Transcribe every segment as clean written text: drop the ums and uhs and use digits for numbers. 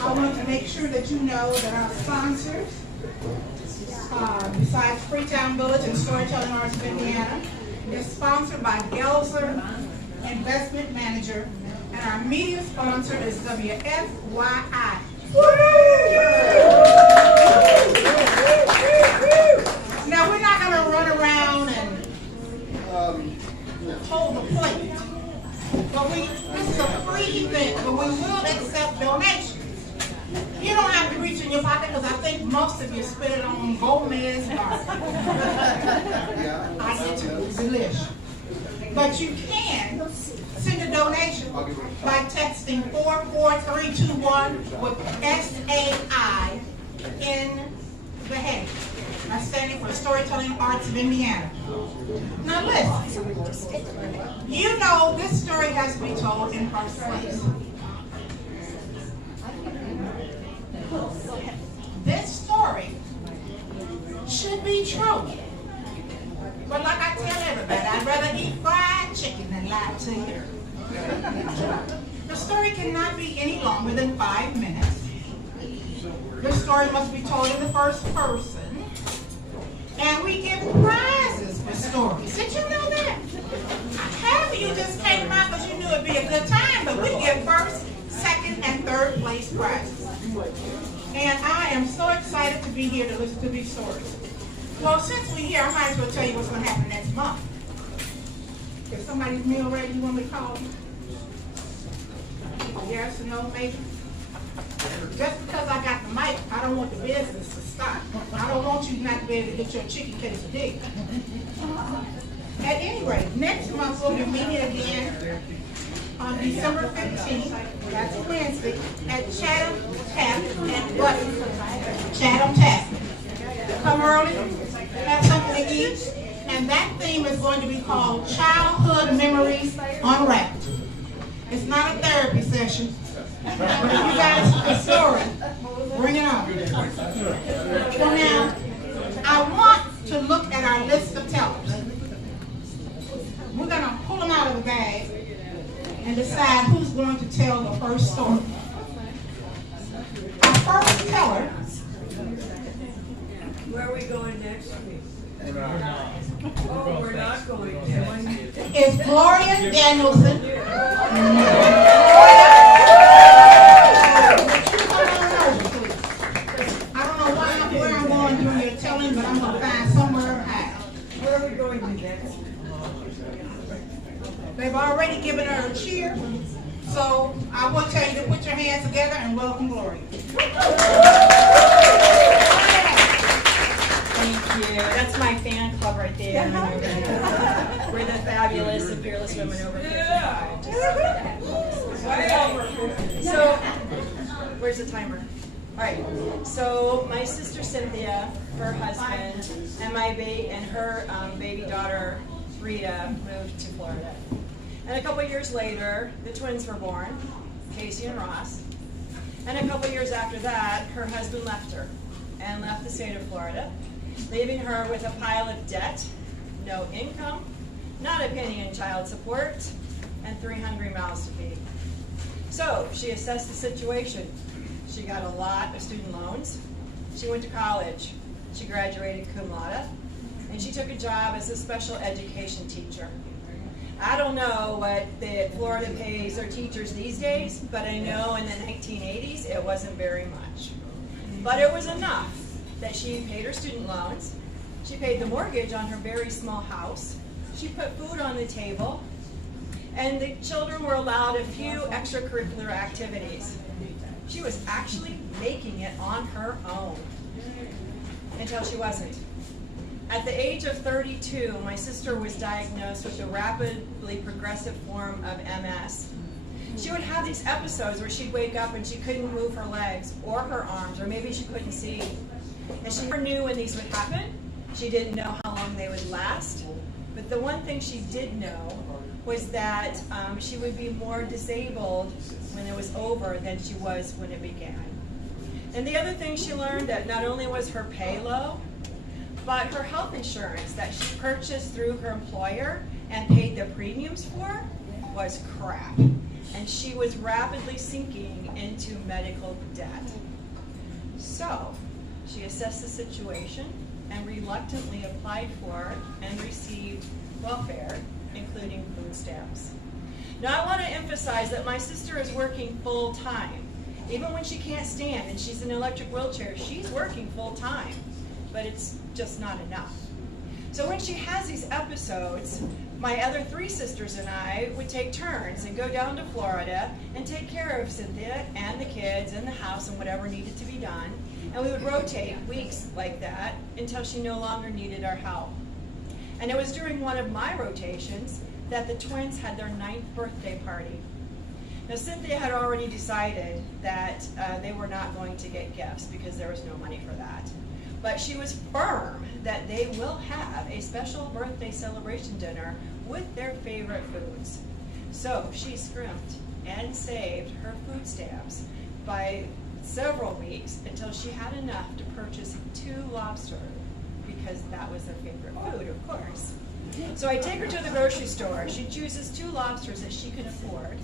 I want to make sure that you know that our sponsors, besides Freetown Village and Storytelling Arts of Indiana, is sponsored by Gelser Investment Manager, and our media sponsor is WFYI. Now, we're not going to run around and hold the plate. But this is a free event, but we will accept donations. You don't have to reach in your pocket because I think most of you spend it on Gomez BBQ. I get to delish. But you can send a donation by texting 44321 with SAI in the heading. That's standing for Storytelling Arts of Indiana. Now listen, you know this story has to be told in first place. This story should be true. But like I tell everybody, I'd rather eat fried chicken than lie to you. The story cannot be any longer than 5 minutes. The story must be told in the first person. And we give prizes for stories. Did you know that? Half of you just came out because you knew it'd be a good time, but we give first, second, and third place prizes. And I am so excited to be here to listen to these stories. Well, since we're here, I might as well tell you what's going to happen next month. If somebody's meal ready, you want me to call you? Yes or no, maybe? Just because I got the mic, I don't want the business to stop. I don't want you not to be able to get your chicken quesadilla. At any rate, next month we'll be meeting again on December 15th, that's Wednesday, at Chatham Tap and Button. Chatham Tap. Come early, have something to eat, and that theme is going to be called Childhood Memories Unwrapped. It's not a therapy session. But if you guys have a story, bring it on. So now, I want to look at our list of tellers. We're going to pull them out of the bag and decide who's going to tell the first story. Our first teller. Where are we going next week? Oh, we're not going to. Is Gloria Danielson. I don't know where I'm going during your telling, but I'm going to find somewhere high. Where are we going to next? They've already given her a cheer, so I want to tell you to put your hands together and welcome Gloria. Thank you. That's my fan club right there. We're the fabulous and fearless women over 55. So, where's the timer? All right. So my sister Cynthia, her husband, and her baby daughter Rita moved to Florida. And a couple years later, the twins were born, Casey and Ross. And a couple years after that, her husband left her and left the state of Florida, leaving her with a pile of debt, no income, not a penny in child support, and 3 hungry mouths to feed. So she assessed the situation. She got a lot of student loans. She went to college. She graduated cum laude, and she took a job as a special education teacher. I don't know what Florida pays their teachers these days, but I know in the 1980s it wasn't very much. But it was enough that she paid her student loans, she paid the mortgage on her very small house, she put food on the table, and the children were allowed a few extracurricular activities. She was actually making it on her own until she wasn't. At the age of 32, my sister was diagnosed with a rapidly progressive form of MS. She would have these episodes where she'd wake up and she couldn't move her legs or her arms, or maybe she couldn't see. And she never knew when these would happen. She didn't know how long they would last. But the one thing she did know was that she would be more disabled when it was over than she was when it began. And the other thing she learned, that not only was her pay low, but her health insurance that she purchased through her employer and paid the premiums for was crap. and she was rapidly sinking into medical debt. So she assessed the situation and reluctantly applied for and received welfare, including food stamps. Now I want to emphasize that my sister is working full time. Even when she can't stand and she's in an electric wheelchair, she's working full time, but it's just not enough. So when she has these episodes, my other 3 sisters and I would take turns and go down to Florida and take care of Cynthia and the kids and the house and whatever needed to be done. And we would rotate weeks like that until she no longer needed our help. And it was during one of my rotations that the twins had their 9th birthday party. Now Cynthia had already decided that they were not going to get gifts because there was no money for that. But she was firm that they will have a special birthday celebration dinner with their favorite foods. So she scrimped and saved her food stamps by several weeks until she had enough to purchase 2 lobster because that was their favorite food, of course. So I take her to the grocery store. She chooses 2 lobsters that she can afford.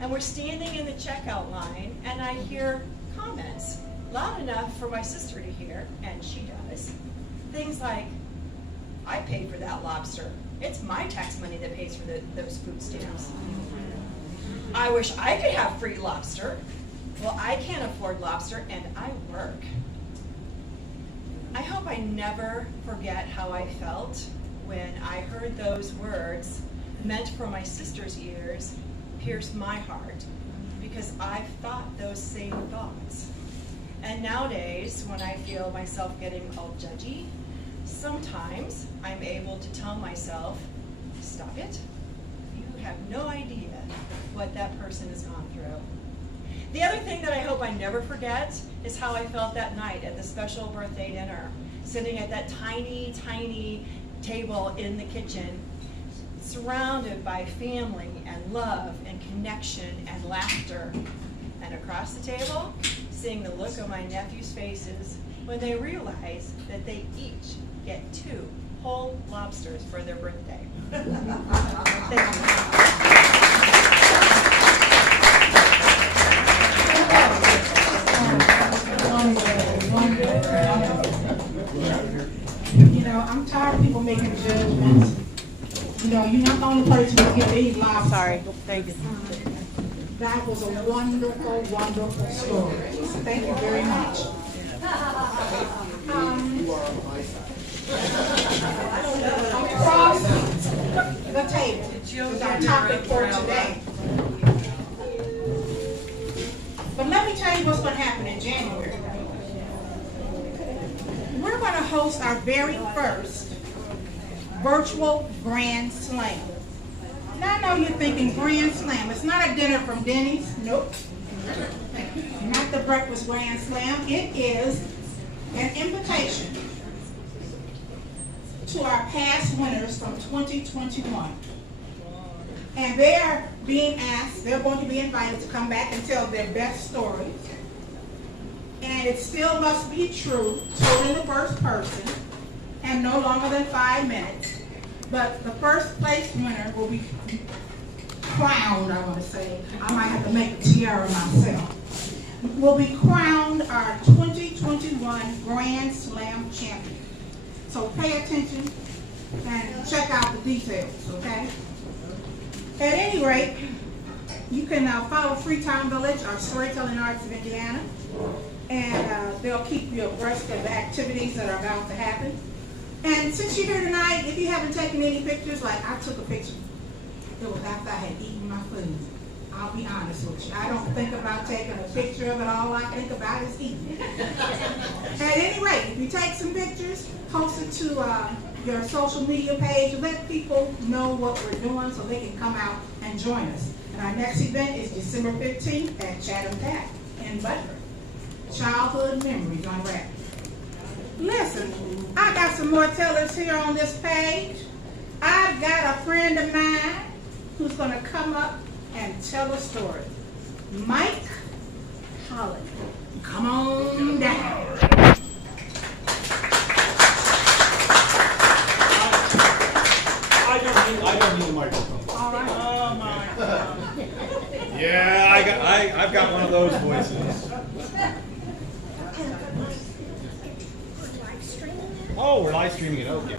And we're standing in the checkout line and I hear comments loud enough for my sister to hear, and she does. Things like, I paid for that lobster. It's my tax money that pays for those food stamps. I wish I could have free lobster. Well, I can't afford lobster and I work. I hope I never forget how I felt when I heard those words meant for my sister's ears pierce my heart, because I've thought those same thoughts. And nowadays, when I feel myself getting all judgy, sometimes I'm able to tell myself, stop it. You have no idea what that person has gone through. The other thing that I hope I never forget is how I felt that night at the special birthday dinner, sitting at that tiny, tiny table in the kitchen, surrounded by family and love and connection and laughter. And across the table, seeing the look on my nephews' faces when they realize that they each get 2 whole lobsters for their birthday. Thank you. You know, I'm tired of people making judgments. You know, you're not the only person who gets any lobster. Sorry, thank you. That was a wonderful, wonderful story. Thank you very much. Across the table is our topic for today. But let me tell you what's going to happen in January. We're going to host our very first virtual Grand Slam. Now I know you're thinking Grand Slam. It's not a dinner from Denny's. Nope. Not the breakfast Grand Slam. It is an invitation to our past winners from 2021. And they're being asked, they're going to be invited to come back and tell their best stories. And it still must be true, told in the first person, and no longer than 5 minutes. But the first place winner will be crowned, I want to say. I might have to make a tiara myself. Will be crowned our 2021 Grand Slam champion. So pay attention and check out the details, okay? At any rate, you can follow Freetown Village, our storytelling arts of Indiana, and they'll keep you abreast of the activities that are about to happen. And since you're here tonight, if you haven't taken any pictures, like I took a picture, it was after I had eaten my food. I'll be honest with you. I don't think about taking a picture of it. All I think about is eating. At any rate, if you take some pictures, post it to your social media page, let people know what we're doing so they can come out and join us. And our next event is December 15th at Chatham Tap in Butler. Childhood Memories Unwrapped. Listen, I got some more tellers here on this page. I've got a friend of mine who's going to come up and tell a story. Mike Holland. Come on down. I don't need a microphone. All right. Oh my God. I've got one of those voices. Oh, we're live streaming it. Okay.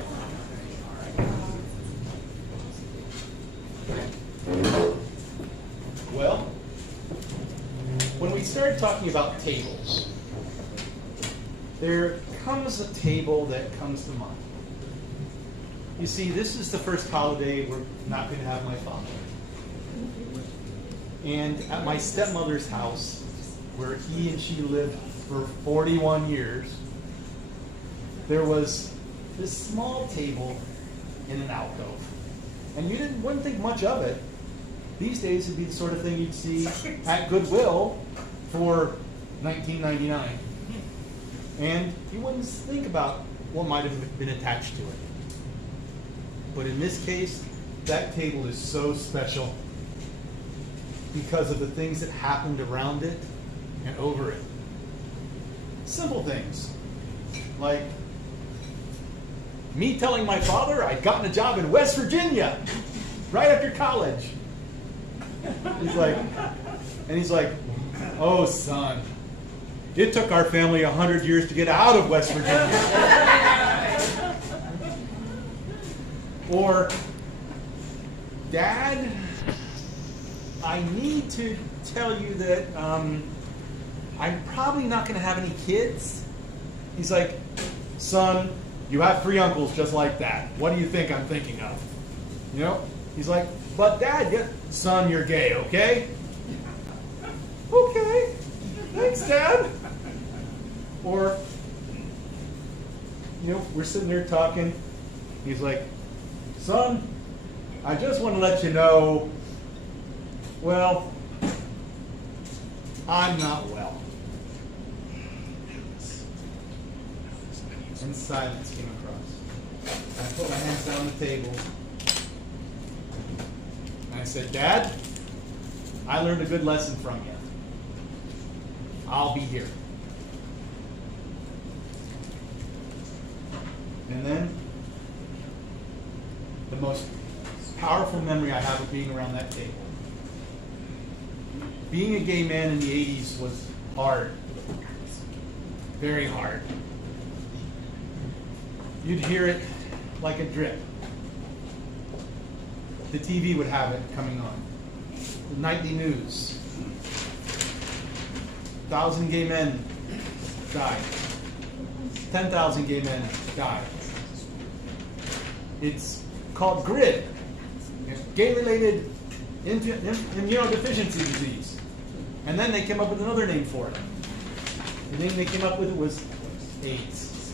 Well, when we started talking about tables, there comes a table that comes to mind. You see, this is the first holiday we're not going to have my father. And at my stepmother's house, where he and she lived for 41 years, there was this small table in an alcove. And you wouldn't think much of it. These days it'd be the sort of thing you'd see at Goodwill for $19.99. And you wouldn't think about what might have been attached to it. But in this case, that table is so special because of the things that happened around it and over it. Simple things, like me telling my father I'd gotten a job in West Virginia right after college. He's like, oh son, it took our family 100 years to get out of West Virginia. Or, Dad, I need to tell you that I'm probably not going to have any kids. He's like, son, you have 3 uncles just like that. What do you think I'm thinking of? You know? He's like, but Dad, son, you're gay, okay? Okay. Thanks, Dad. Or, we're sitting there talking. He's like, son, I just want to let you know, well, I'm not well. And silence came across. I put my hands down on the table. And I said, Dad, I learned a good lesson from you. I'll be here. And then, the most powerful memory I have of being around that table. Being a gay man in the 80s was hard. Very hard. You'd hear it like a drip. The TV would have it coming on. The nightly news. 1,000 gay men died. 10,000 gay men died. It's called GRID, gay-related immunodeficiency disease. And then they came up with another name for it. The name they came up with was AIDS.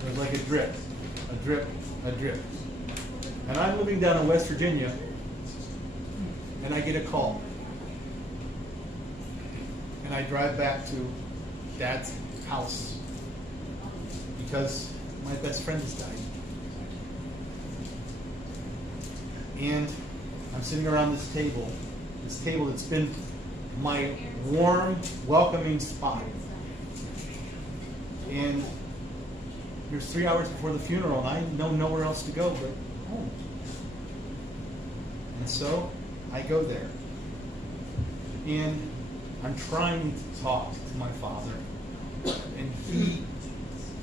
It was like a drip, a drip, a drip. And I'm living down in West Virginia, and I get a call. And I drive back to Dad's house because my best friend has died. And I'm sitting around this table that's been my warm, welcoming spot. And there's 3 hours before the funeral, and I know nowhere else to go but home. And so I go there. And I'm trying to talk to my father. And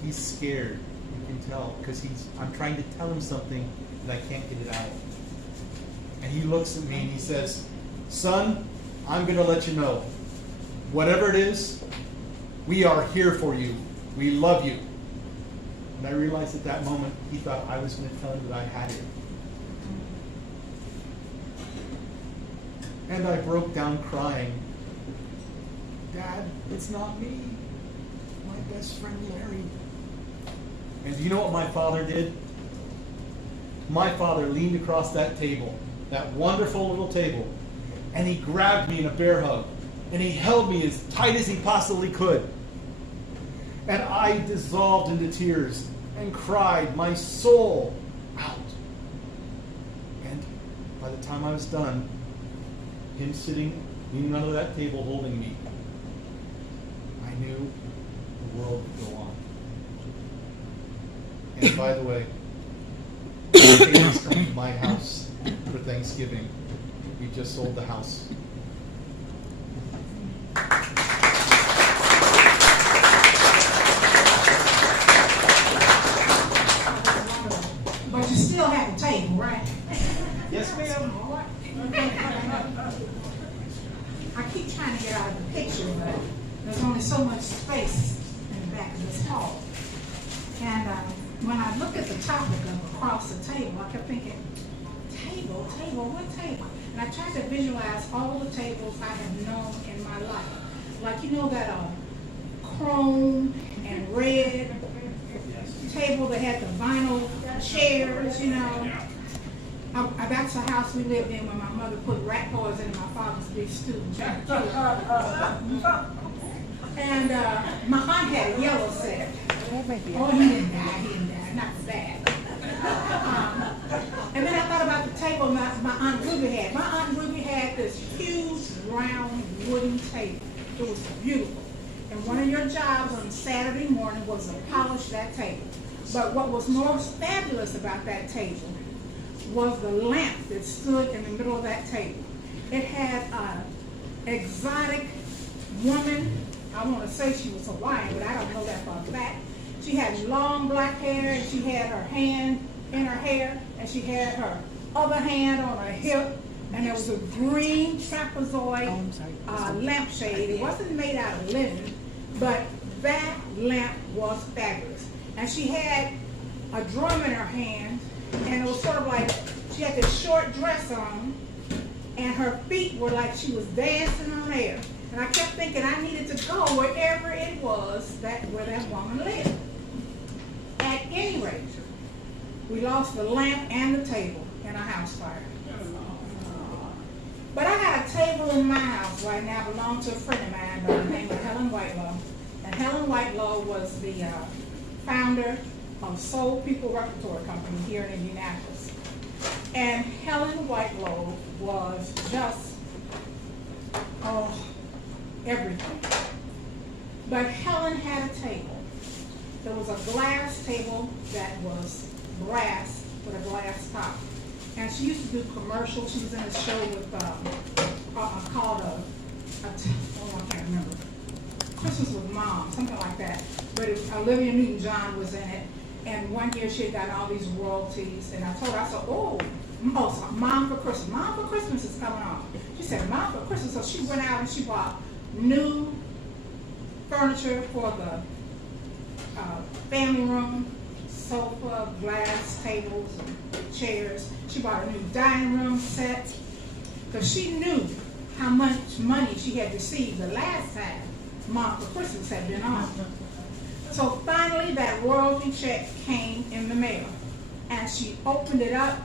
he's scared, you can tell, because I'm trying to tell him something that I can't get it out. And he looks at me and he says, son, I'm going to let you know, whatever it is, we are here for you. We love you. And I realized at that moment, he thought I was going to tell him that I had it. And I broke down crying. Dad, it's not me. My best friend Larry. And do you know what my father did? My father leaned across that table, that wonderful little table, and he grabbed me in a bear hug, and he held me as tight as he possibly could. And I dissolved into tears and cried my soul out. And by the time I was done, him sitting, leaning under that table, holding me, I knew the world would go on. And by the way, Katie's coming to my house for Thanksgiving. We just sold the house. so much space in the back of this hall. And when I looked at the topic of across the table, I kept thinking, table, what table? And I tried to visualize all the tables I have known in my life. Like, you know, that chrome and red table that had the vinyl chairs, you know. That's the house we lived in when my mother put rat paws in my father's beef stew. And my aunt had a yellow set. Oh, he didn't die, not bad. And then I thought about the table my Aunt Ruby had. My Aunt Ruby had this huge round wooden table. It was beautiful. And one of your jobs on Saturday morning was to polish that table. But what was most fabulous about that table was the lamp that stood in the middle of that table. It had an exotic woman. I want to say she was Hawaiian, but I don't know that for a fact. She had long black hair, and she had her hand in her hair, and she had her other hand on her hip, and there was a green trapezoid lampshade. It wasn't made out of linen, but that lamp was fabulous. And she had a drum in her hand, and it was sort of like she had this short dress on, and her feet were like she was dancing on air. And I kept thinking I needed to go wherever it was where that woman lived. At any rate, we lost the lamp and the table in a house fire. But I got a table in my house right now, belonged to a friend of mine by the name of Helen Whitelaw. And Helen Whitelaw was the founder of Soul People Repertory Company here in Indianapolis. And Helen Whitelaw was just, everything. But Helen had a table. There was a glass table that was brass with a glass top. And she used to do commercials. She was in a show with, called I can't remember. Christmas with Mom, something like that. But Olivia Newton-John was in it. And one year she had gotten all these royalties. And I told her, I said, so Mom for Christmas. Mom for Christmas is coming on. She said, Mom for Christmas. So she went out and she bought new furniture for the family room, sofa, glass tables, and chairs. She bought a new dining room set because she knew how much money she had received the last time Mom for Christmas had been on. So finally that royalty check came in the mail, and she opened it up,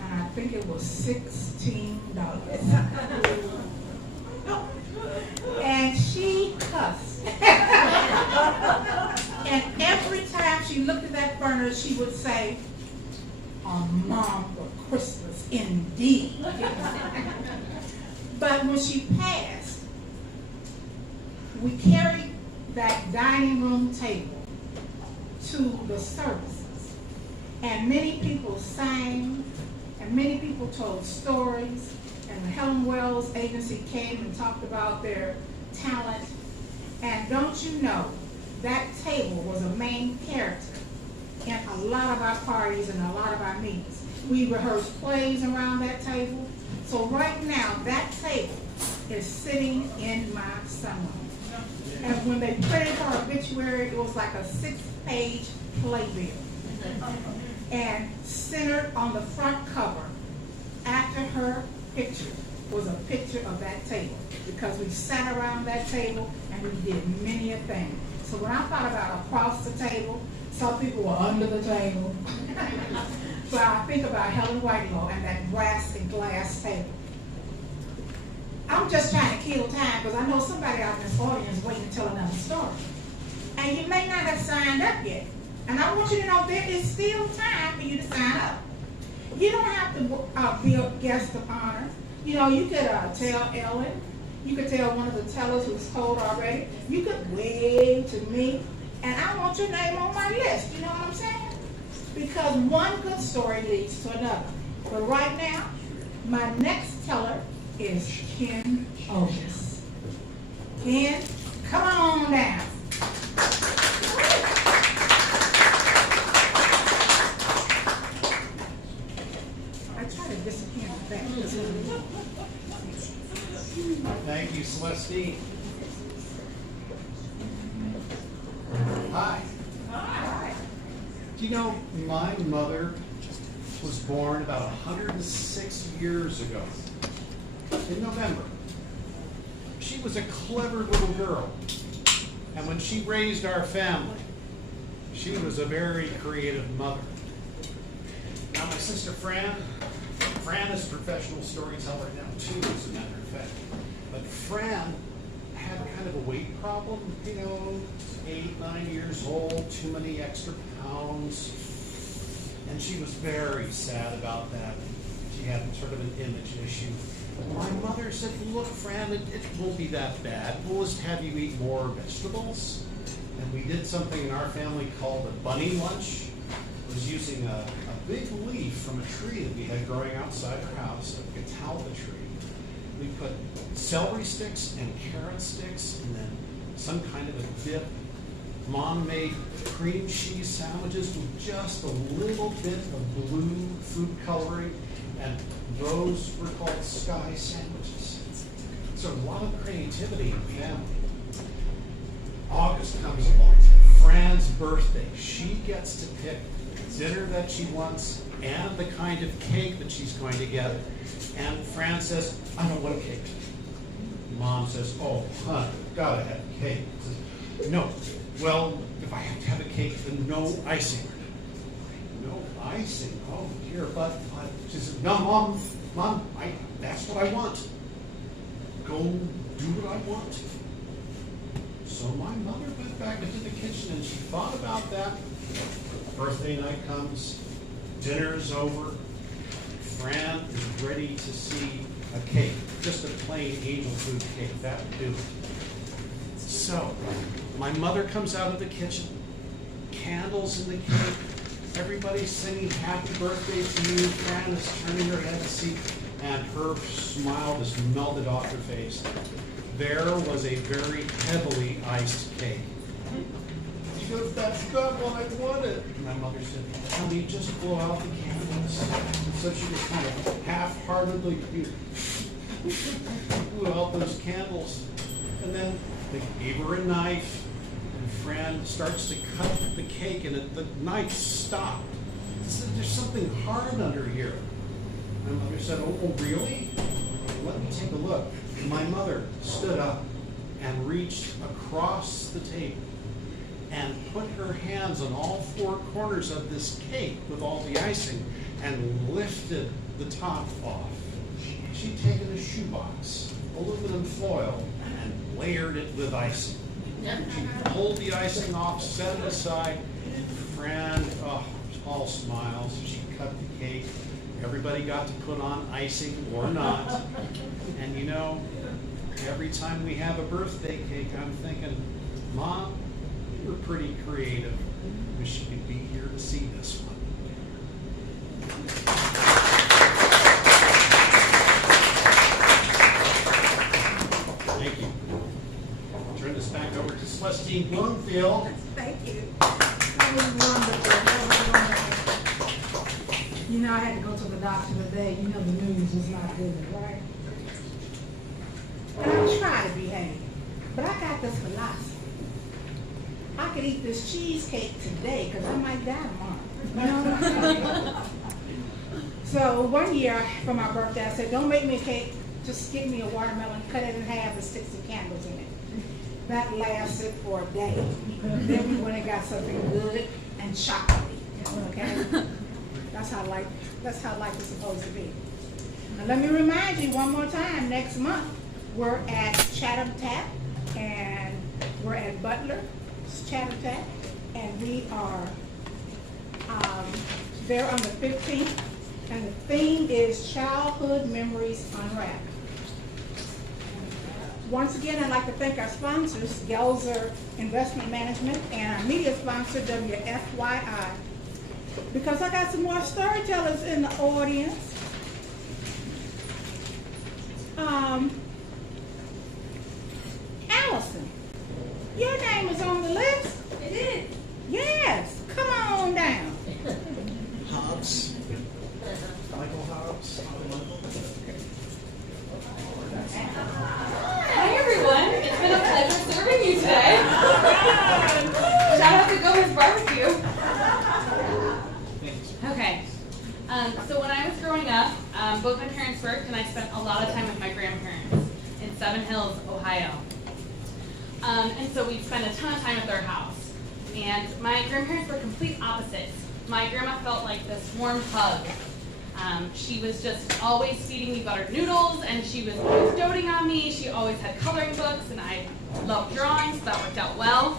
and I think it was $16. And she cussed. And every time she looked at that furniture, she would say, Mom for Christmas, indeed. But when she passed, we carried that dining room table to the services. And many people sang, and many people told stories, and the Helen Wells Agency came and talked about their talent. And don't you know, that table was a main character in a lot of our parties and a lot of our meetings. We rehearsed plays around that table. So right now, that table is sitting in my sunroom. And when they printed her obituary, it was like a 6-page playbill. And centered on the front cover, after her picture, was a picture of that table. Because we sat around that table and we did many a thing. So when I thought about across the table, some people were under the table. So I think about Helen Whitelaw and that brass and glass table. I'm just trying to kill time because I know somebody out in this audience waiting to tell another story. And you may not have signed up yet. And I want you to know there is still time for you to sign up. You don't have to be a guest of honor. You know, you could tell Ellen. You could tell one of the tellers who's told already. You could wave to me. And I want your name on my list. You know what I'm saying? Because one good story leads to another. But right now, my next teller is Ken Otis. Ken, come on down. I try to disappear in the back. Thank you, Celestine. Hi. Do you know my mother was born about 106 years ago in November. She was a clever little girl. And when she raised our family, she was a very creative mother. Now my sister Fran is a professional storyteller now too, as a matter of fact. But Fran had kind of a weight problem, 8, 9 years old, too many extra pounds. And she was very sad about that. She had sort of an image issue. My mother said, look, Fran, it won't be that bad. We'll just have you eat more vegetables. And we did something in our family called a bunny lunch. It was using a big leaf from a tree that we had growing outside our house, a catalpa tree. We put celery sticks and carrot sticks and then some kind of a dip. Mom made cream cheese sandwiches with just a little bit of blue food coloring, and those were called sky sandwiches. So a lot of creativity in the family. August comes along, Fran's birthday. She gets to pick the dinner that she wants and the kind of cake that she's going to get. And Fran says, I don't want a cake. Mom says, oh, honey, gotta have cake. Says, no. Well, if I have to have a cake, then no icing. No icing? Oh, dear. But she says, no, Mom, that's what I want. Go do what I want. So my mother went back into the kitchen and she thought about that. Birthday night comes, dinner's over. Fran is ready to see a cake, just a plain angel food cake. That would do. So, my mother comes out of the kitchen, candles in the cake, everybody's singing happy birthday to you. Fran is turning her head to see, and her smile just melted off her face. There was a very heavily iced cake. She goes, that's not what I wanted. And my mother said, honey, just blow out the candles. And so she just kind of half-heartedly blew out those candles. And then they gave her a knife, and Fran starts to cut the cake, and the knife stopped. She said, there's something hard under here. My mother said, oh, really? Let me take a look. And my mother stood up and reached across the table and put her hands on all four corners of this cake with all the icing and lifted the top off. She'd taken a shoebox, aluminum foil, and layered it with icing. She pulled the icing off, set it aside. Fran, all smiles. She cut the cake. Everybody got to put on icing or not. And every time we have a birthday cake, I'm thinking, Mom, you were pretty creative. Wish you could be here to see this one. Thank you. I'll turn this back over to Celestine Bloomfield. Thank you. That was wonderful. That was wonderful. I had to go to the doctor today. The news was not good, right? And I try to behave, but I got this philosophy. I could eat this cheesecake today because I might die tomorrow. So one year for my birthday, I said, don't make me a cake, just give me a watermelon, cut it in half and stick some candles in it. That lasted for a day. Then we went and got something good and chocolatey. Okay? That's how life is supposed to be. Now let me remind you one more time, next month we're at Chatham Tap and we're at Butler's Chatham Tap, and we are there on the 15th, and the theme is Childhood Memories Unwrapped. Once again, I'd like to thank our sponsors, Gelzer Investment Management, and our media sponsor, WFYI. Because I got some more storytellers in the audience. Allison, your name is on the list. It is. Yes, come on down. Hobbs. Michael Hobbs. Hi everyone, it's been a pleasure serving you today. Shout out Both my parents worked, and I spent a lot of time with my grandparents in Seven Hills, Ohio. And so we'd spend a ton of time at their house. And my grandparents were complete opposites. My grandma felt like this warm hug. She was just always feeding me buttered noodles, and she was always doting on me. She always had coloring books, and I loved drawing, so that worked out well.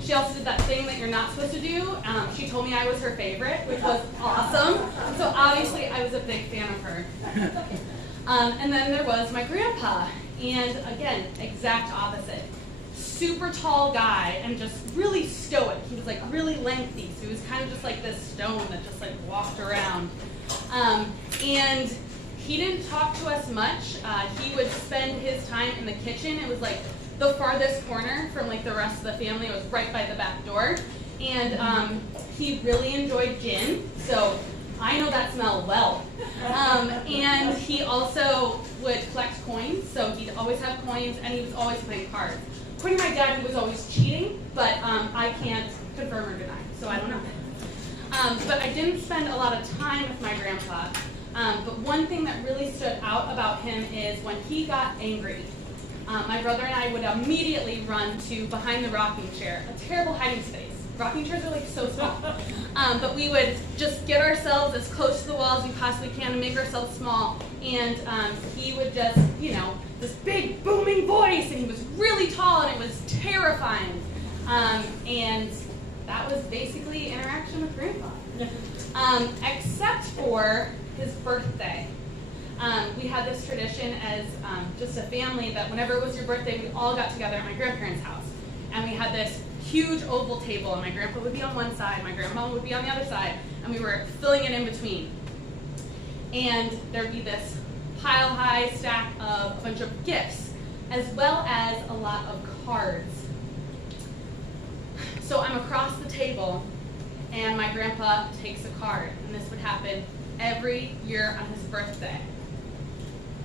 She also did that thing that you're not supposed to do. She told me I was her favorite, which was awesome. So obviously I was a big fan of her. And then there was my grandpa, and again, exact opposite. Super tall guy and just really stoic. He was like really lengthy, so he was kind of just like this stone that just like walked around. And he didn't talk to us much. He would spend his time in the kitchen. It was like the farthest corner from like the rest of the family. It was right by the back door. And he really enjoyed gin, so I know that smell well. And he also would collect coins, so he'd always have coins, and he was always playing cards. According to my dad, he was always cheating, but I can't confirm or deny, so I don't know. But I didn't spend a lot of time with my grandpa. But one thing that really stood out about him is when he got angry, my brother and I would immediately run to behind the rocking chair, a terrible hiding space. Rocking chairs are like so small. But we would just get ourselves as close to the wall as we possibly can and make ourselves small. And he would just, this big booming voice, and he was really tall, and it was terrifying. And that was basically interaction with Grandpa. Except for his birthday. We had this tradition as just a family that whenever it was your birthday, we all got together at my grandparents' house. And we had this huge oval table, and my grandpa would be on one side, my grandma would be on the other side, and we were filling it in between. And there'd be this pile-high stack of a bunch of gifts, as well as a lot of cards. So I'm across the table, and my grandpa takes a card, and this would happen every year on his birthday.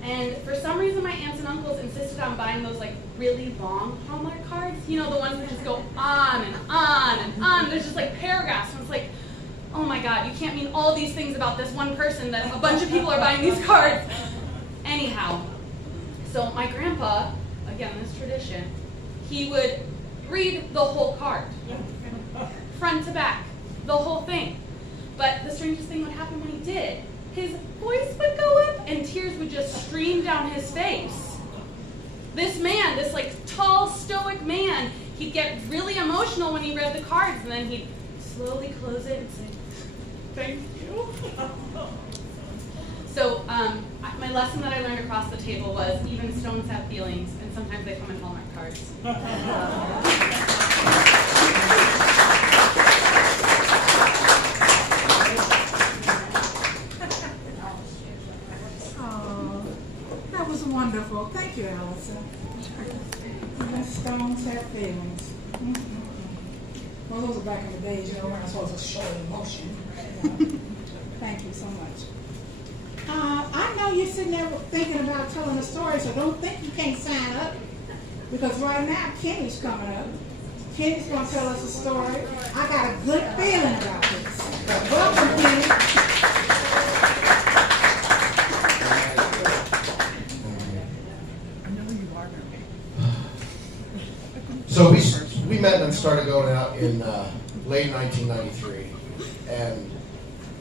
And for some reason, my aunts and uncles insisted on buying those like really long Hallmark cards. The ones that just go on and on and on. There's just like paragraphs, and it's like, oh my God, you can't mean all these things about this one person that a bunch of people are buying these cards. Anyhow, so my grandpa, again, this tradition, he would read the whole card, front to back, the whole thing. But the strangest thing would happen when he did. His voice would go up and tears would just stream down his face. This man, this like tall, stoic man, he'd get really emotional when he read the cards, and then he'd slowly close it and say, thank you. So my lesson that I learned across the table was even stones have feelings, and sometimes they come in Hallmark cards. Wonderful. Thank you, Allison. Even stones have feelings. Well, those are back in the days, when I was supposed to show emotion. Thank you so much. I know you're sitting there thinking about telling a story, so don't think you can't sign up. Because right now, Kenny's coming up. Kenny's going to tell us a story. I got a good feeling about this. Welcome, Kenny. So we met and started going out in late 1993, and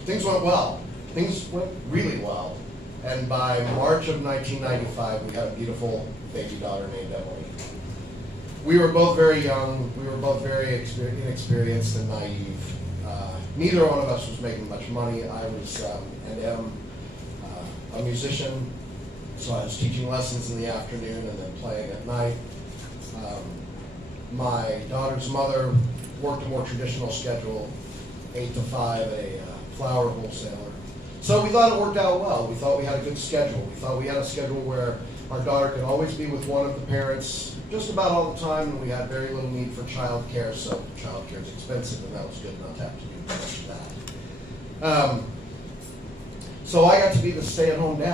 things went well. Things went really well. And by March of 1995, we had a beautiful baby daughter named Emily. We were both very young. We were both very inexperienced and naive. Neither one of us was making much money. I was and am a musician, so I was teaching lessons in the afternoon and then playing at night. My daughter's mother worked a more traditional schedule, 8 to 5, a flower wholesaler. So we thought it worked out well. We thought we had a good schedule. We thought we had a schedule where our daughter could always be with one of the parents just about all the time, and we had very little need for child care, so child care is expensive, and that was good not to have to do much of that. So I got to be the stay-at-home dad.